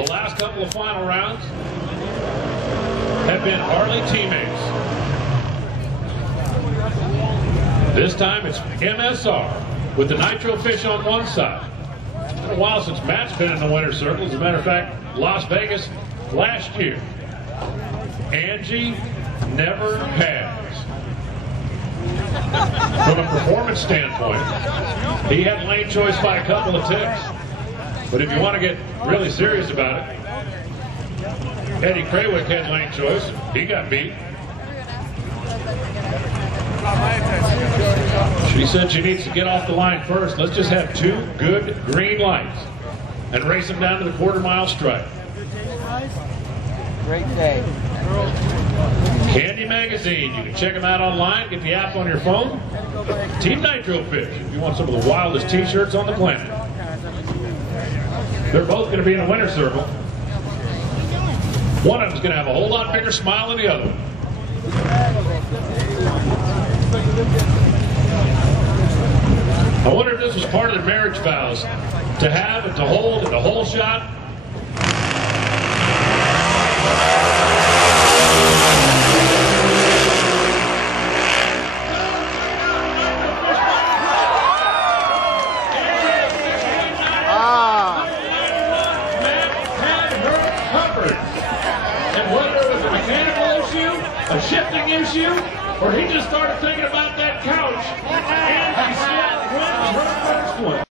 The last couple of final rounds have been Harley teammates. This time it's MSR with the Nitro Fish on one side. It's been a while since Matt's been in the winner's circle. As a matter of fact, Las Vegas last year. Angie never has. From a performance standpoint, he had lane choice by a couple of ticks. But if you want to get really serious about it, Eddie Craywick had lane choice. He got beat. She said she needs to get off the line first. Let's just have 2 good green lights and race them down to the quarter-mile stripe. Great day. Candy Magazine. You can check them out online. Get the app on your phone. Team Nitro Fish. If you want some of the wildest T-shirts on the planet. They're both going to be in a winner's circle. One of them's going to have a whole lot bigger smile than the other one. I wonder if this was part of their marriage vows, to have and to hold and the whole shot. And whether it was a mechanical issue, a shifting issue, or he just started thinking about that couch, Angie Smith wins her first one.